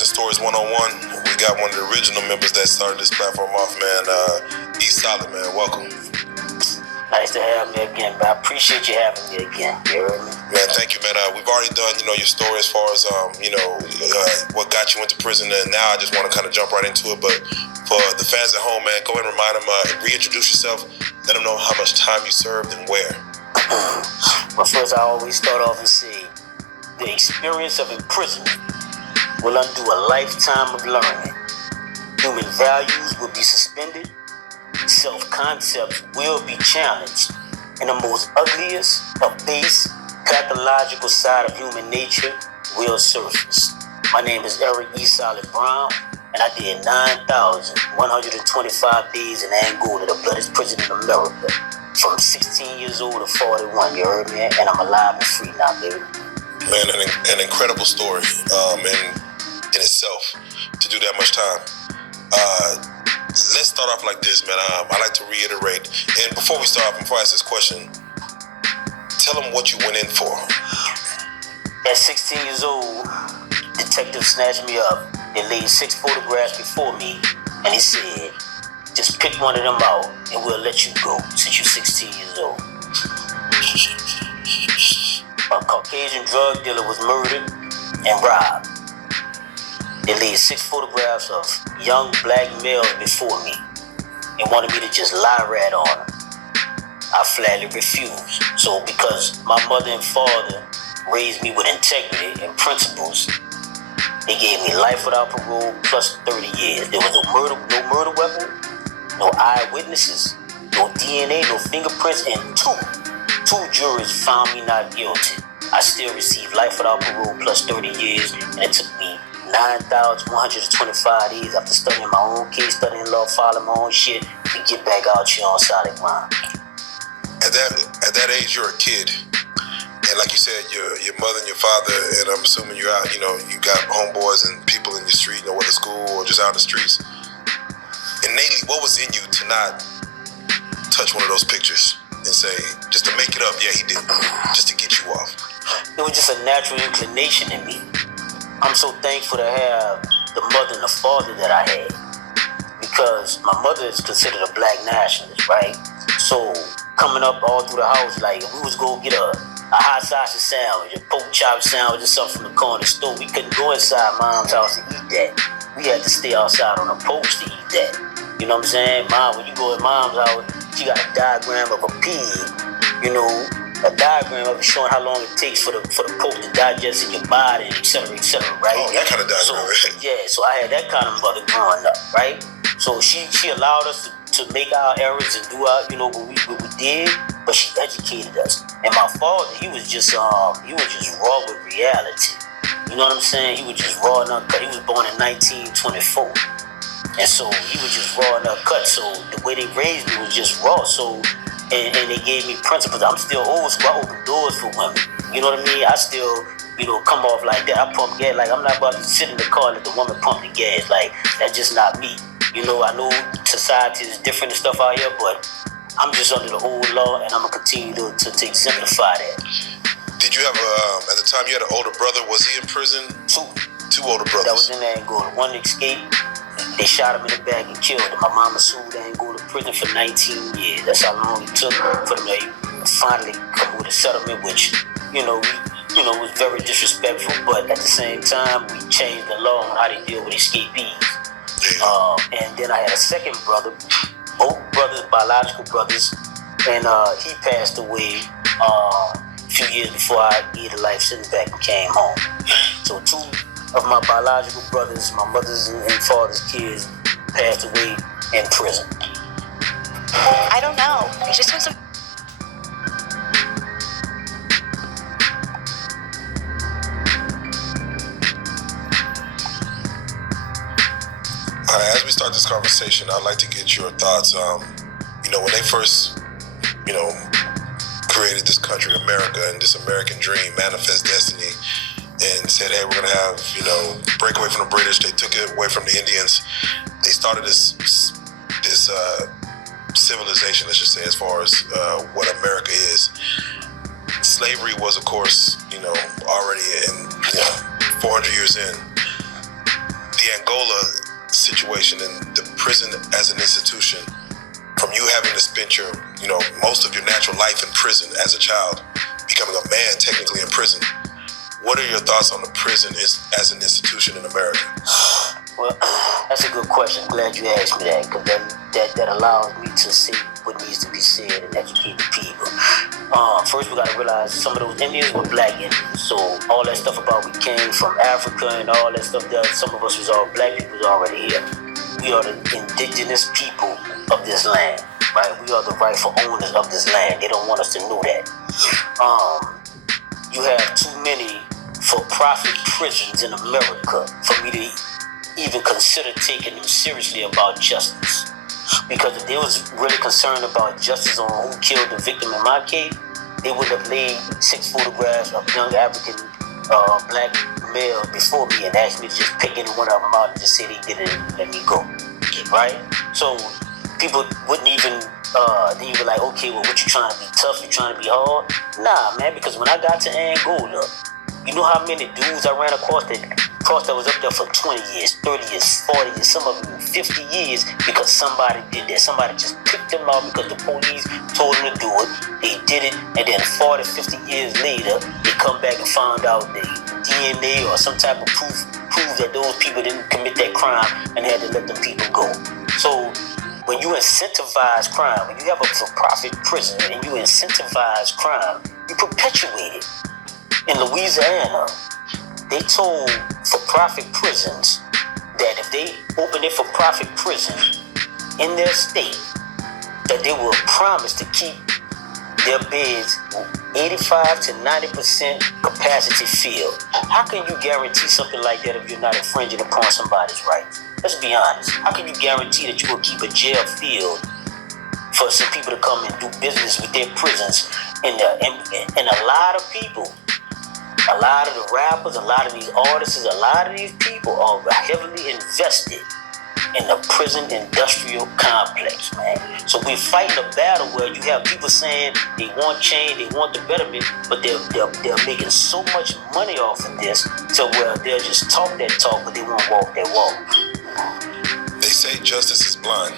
Prison Stories 101. We got one of the original members that started this platform off, man. E Solid, man. Welcome. Nice to have me again, but I appreciate you having me again. You heard me? Man, thank you, man. We've already done, your story as far as, what got you into prison, and now I just want to kind of jump right into it. But for the fans at home, man, go ahead and remind them, reintroduce yourself, let them know how much time you served and where. Well, first, I always start off and say, the experience of imprisonment will undo a lifetime of learning. Human values will be suspended. Self-concept will be challenged, and the most ugliest of base pathological side of human nature will surface. My name is Eric E. Solid Brown, and I did 9,125 days in Angola, the bloodiest prison in America, from 16 years old to 41. You heard me? And I'm alive and free now, baby. Man, an incredible story in itself to do that much time. Let's start off like this, man. I like to reiterate, and before I ask this question, tell them what you went in for. At 16 years old, detective snatched me up. They laid 6 photographs before me, and he said, just pick one of them out, and we'll let you go since you're 16 years old. A Caucasian drug dealer was murdered and robbed. They laid 6 photographs of young black males before me and wanted me to just lie right on them. I flatly refused. So because my mother and father raised me with integrity and principles, they gave me life without parole plus 30 years. There was no murder weapon, no eyewitnesses, no DNA, no fingerprints, and two juries found me not guilty. I still received life without parole plus 30 years, and it took me 9,125 days after studying my own case, studying law, filing my own shit, to get back out here on solid ground. At that age, you're a kid, and like you said, your mother and your father, and I'm assuming you're out. You got homeboys and people in your street, whether school or just out in the streets. Innately, what was in you to not touch one of those pictures and say, just to make it up, yeah, he did, just to get you off? It was just a natural inclination in me. I'm so thankful to have the mother and the father that I had, because my mother is considered a black nationalist, right? So coming up all through the house, like if we was go get a hot sausage sandwich, a pork chop sandwich or something from the corner store, we couldn't go inside mom's house and eat that. We had to stay outside on the porch to eat that. You know what I'm saying? Mom, when you go at mom's house, she got a diagram of a pig, a diagram of it showing how long it takes for the pork to digest in your body, et cetera, right? Oh, that kind of diagram. So I had that kind of mother growing up, right? So she allowed us to make our errors and do our, what we did, but she educated us. And my father, he was just raw with reality. You know what I'm saying? He was just raw and uncut. He was born in 1924. And so he was just raw and uncut. So the way they raised me was just raw. So and they gave me principles. I'm still old school. I open doors for women. You know what I mean? I still, come off like that. I pump gas. Like, I'm not about to sit in the car and let the woman pump the gas. Like, that's just not me. I know society is different and stuff out here, but I'm just under the old law, and I'm going to continue to exemplify that. Did you have at the time you had an older brother? Was he in prison? 2. 2 older brothers. That was in Angola. One escaped. They shot him in the back and killed him. My mama sued Angola prison for 19 years. That's how long it took for them to finally come with a settlement, which, was very disrespectful. But at the same time, we changed the law on how they deal with escapees. And then I had a second brother, both brothers, biological brothers, and he passed away a few years before I gave the life sentence back and came home. So 2 of my biological brothers, my mother's and father's kids, passed away in prison. I don't know. I just want some. As we start this conversation, I'd like to get your thoughts. When they first, created this country, America, and this American dream, Manifest Destiny, and said, hey, we're going to have, break away from the British. They took it away from the Indians. They started this civilization, let's just say, as far as what America is. Slavery was, of course, already in 400 years in. the Angola situation and the prison as an institution, from you having to spend your, most of your natural life in prison as a child, becoming a man technically in prison. What are your thoughts on the prison as an institution in America? Well, that's a good question. I'm glad you asked me that, because that allows me to see what needs to be said and educate the people. First, we got to realize some of those Indians were black Indians. So all that stuff about we came from Africa and all that stuff, that some of us was all black people was already here. We are the indigenous people of this land, right? We are the rightful owners of this land. They don't want us to know that. You have too many for-profit prisons in America for me to even consider taking them seriously about justice. Because if they was really concerned about justice on who killed the victim in my case, they would have laid 6 photographs of young African black male before me and asked me to just pick any one of them out and just say they did it and let me go, right? So people wouldn't even, then you were like, okay, well, what you trying to be tough? You trying to be hard? Nah, man, because when I got to Angola, you know how many dudes I ran across that was up there for 20 years, 30 years, 40 years, some of them 50 years, because somebody did that. Somebody just picked them out because the police told them to do it. They did it, and then 40, 50 years later, they come back and found out the DNA or some type of proof that those people didn't commit that crime and had to let them people go. So when you incentivize crime, when you have a for-profit prison and you incentivize crime, you perpetuate it. In Louisiana, they told for-profit prisons that if they open a for-profit prison in their state, that they will promise to keep their beds 85 to 90% capacity filled. How can you guarantee something like that if you're not infringing upon somebody's rights? Let's be honest. How can you guarantee that you will keep a jail filled for some people to come and do business with their prisons? And a lot of people, a lot of the rappers, a lot of these artists, a lot of these people are heavily invested in the prison industrial complex, man. So we're fighting a battle where you have people saying they want change, they want the betterment, but they're making so much money off of this to where they'll just talk that talk, but they won't walk that walk. They say justice is blind,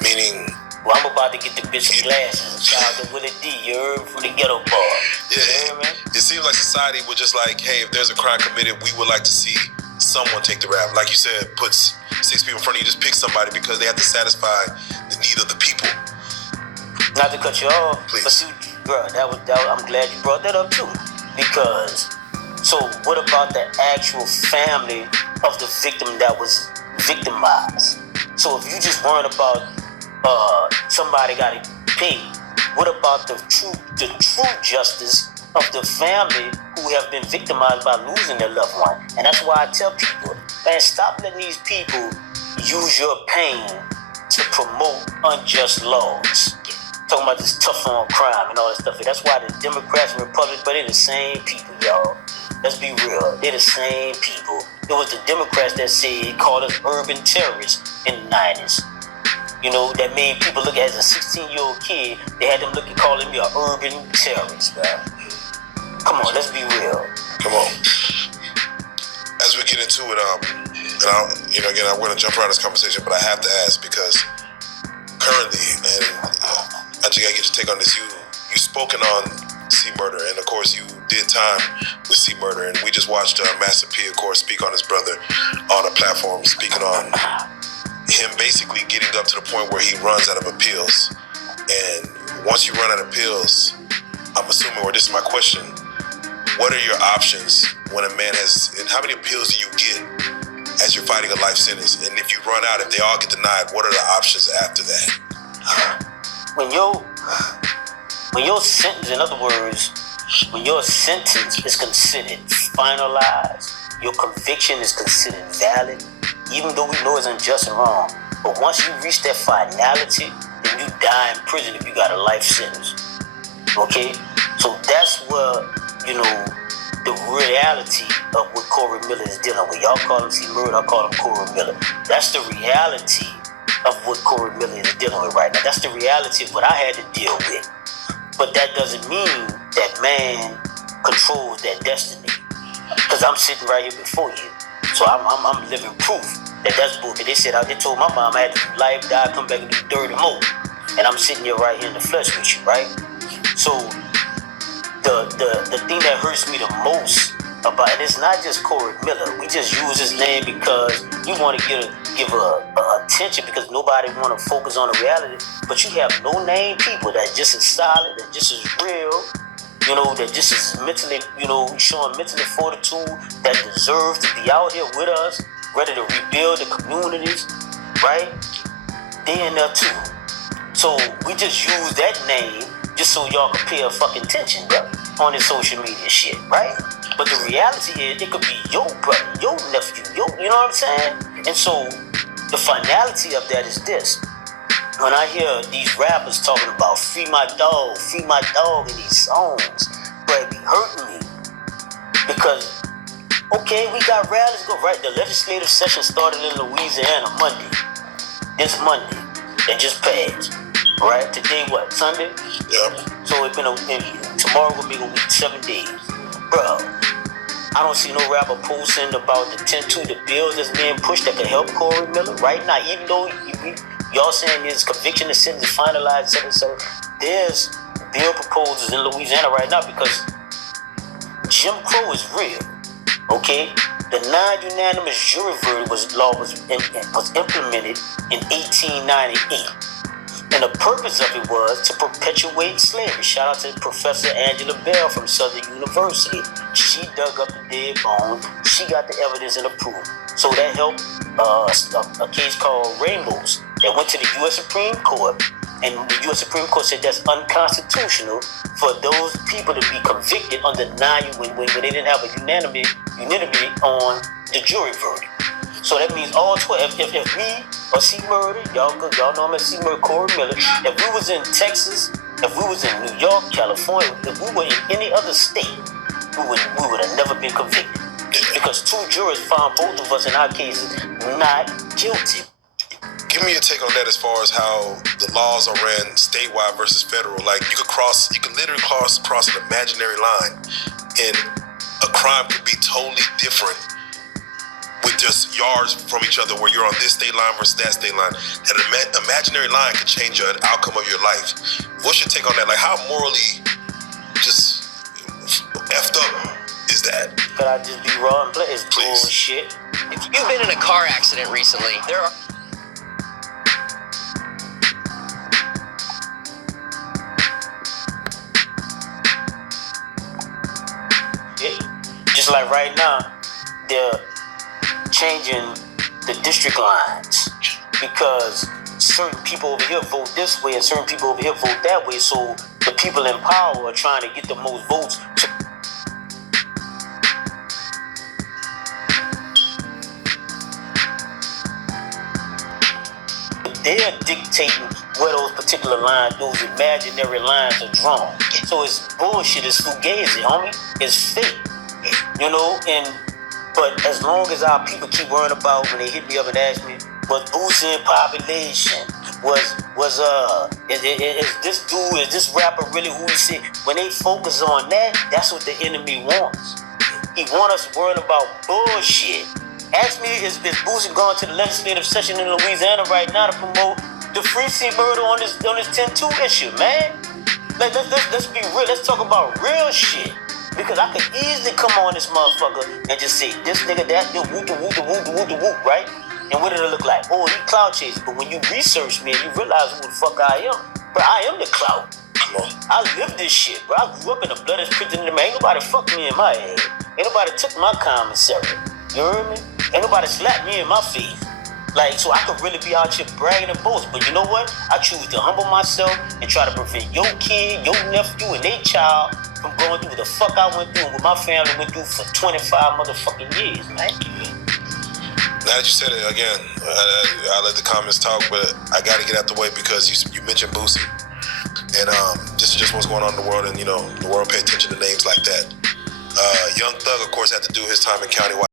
meaning... Well, I'm about to get the bitch glasses. Shout out to Willie D, you heard, from the ghetto bar. Yeah, it seems like society would just like, hey, if there's a crime committed, we would like to see someone take the rap. Like you said, puts 6 people in front of you, just pick somebody because they have to satisfy the need of the people. Not to cut you off, please. But you, bro, I'm glad you brought that up too. Because, so what about the actual family of the victim that was victimized? So if you just worried about somebody got to pay, what about the true justice of the family who have been victimized by losing their loved one? And that's why I tell people, man, stop letting these people use your pain to promote unjust laws. Talking about this tough on crime and all that stuff. That's why the Democrats and Republicans, but they're the same people, y'all. Let's be real. They're the same people. It was the Democrats that called us urban terrorists in the 90s. You know, that made people look at, as a 16-year-old kid, they had them calling me an urban terrorist, man. Come on, let's be real. Come on. As we get into it, and again, I'm going to jump around this conversation, but I have to ask because currently, and I think I get to take on this. You spoken on C Murder, and of course, you did time with C Murder, and we just watched Master P, of course, speak on his brother on a platform, speaking on him basically getting up to the point where he runs out of appeals. And once you run out of appeals, I'm assuming, or this is my question, what are your options when a man has, and how many appeals do you get as you're fighting a life sentence? And if you run out, if they all get denied, what are the options after that? When your sentence, in other words, when your sentence is considered finalized, your conviction is considered valid, even though we know it's unjust and wrong. But once you reach that finality, then you die in prison if you got a life sentence. Okay? So that's where, the reality of what Corey Miller is dealing with. Y'all call him C Murder, I call him Corey Miller. That's the reality of what Corey Miller is dealing with right now. That's the reality of what I had to deal with. But that doesn't mean that man controls that destiny. Because I'm sitting right here before you. So I'm living proof that that's bullshit. They told my mom I had to do life, die, come back and do 30 more. And I'm sitting here right here in the flesh with you, right? So the thing that hurts me the most about it is not just Corey Miller. We just use his name because you want to give a attention because nobody want to focus on the reality. But you have no name people that just as solid, that just as real, you know, that just is mentally, you know, showing mentally fortitude, that deserve to be out here with us, ready to rebuild the communities, right? They in there too. So we just use that name just so y'all can pay a fucking attention, bro, on this social media shit, right? But the reality is, it could be your brother, your nephew, you know what I'm saying? And so the finality of that is this. When I hear these rappers talking about free my dog in these songs, bro, it be hurting me. Because, okay, we got rallies go right. The legislative session started in Louisiana this Monday, that just passed. Right? Today, what, Sunday? Yep. So it's tomorrow will be a week, 7 days. Bro, I don't see no rapper posting about the 10-2, the bills that's being pushed that can help Corey Miller right now. Even though y'all saying his conviction is sentence is finalized, etc. There's bill proposals in Louisiana right now because Jim Crow is real. Okay? The non-unanimous jury verdict was implemented in 1898. And the purpose of it was to perpetuate slavery. Shout out to Professor Angela Bell from Southern University. She dug up the dead bones. She got the evidence and the proof. So that helped a case called Rainbows that went to the U.S. Supreme Court. And the U.S. Supreme Court said that's unconstitutional for those people to be convicted under when they didn't have a unanimity on the jury verdict. So that means all 12. If me or C Murder, y'all know I'm at C Murder, Corey Miller. If we was in Texas, if we was in New York, California, if we were in any other state, we would have never been convicted because 2 jurors found both of us in our cases not guilty. Give me your take on that as far as how the laws are ran statewide versus federal. Like you could literally cross an imaginary line, and a crime could be totally different with just yards from each other where you're on this state line versus that state line. That imaginary line could change the outcome of your life. What's your take on that? Like how morally just effed up is that? Could I just be raw and play? It's bullshit. If you've been in a car accident recently, there are... Just like right now, they're changing the district lines because certain people over here vote this way and certain people over here vote that way. So the people in power are trying to get the most votes. They're dictating where those particular lines, those imaginary lines are drawn. So it's bullshit, it's fugazi, homie. It's fake. You know, but as long as our people keep worrying about when they hit me up and ask me, was boosting population? Is this rapper really who he said? When they focus on that, that's what the enemy wants. He wants us worrying about bullshit. Ask me, is Boosie going to the legislative session in Louisiana right now to promote the free C Murder on this 10-2 issue, man? Let's be real. Let's talk about real shit. Because I could easily come on this motherfucker and just say, this nigga, that, the whoop, right? And what did it look like? Oh, he clout chasing. But when you research me and you realize who the fuck I am, bro, I am the clout. Come on. I live this shit, bro. I grew up in the blood that's printed in the man. Ain't nobody fucked me in my head. Ain't nobody took my commissary. You heard me? Ain't nobody slapped me in my face. Like, so I could really be out here bragging and boast. But you know what? I choose to humble myself and try to prevent your kid, your nephew, and their child from going through what the fuck I went through and what my family went through for 25 motherfucking years, man. Now that you said it again, I let the comments talk, but I got to get out the way because you mentioned Boosie. And this is just what's going on in the world, and, you know, the world pay attention to names like that. Young Thug, of course, had to do his time in County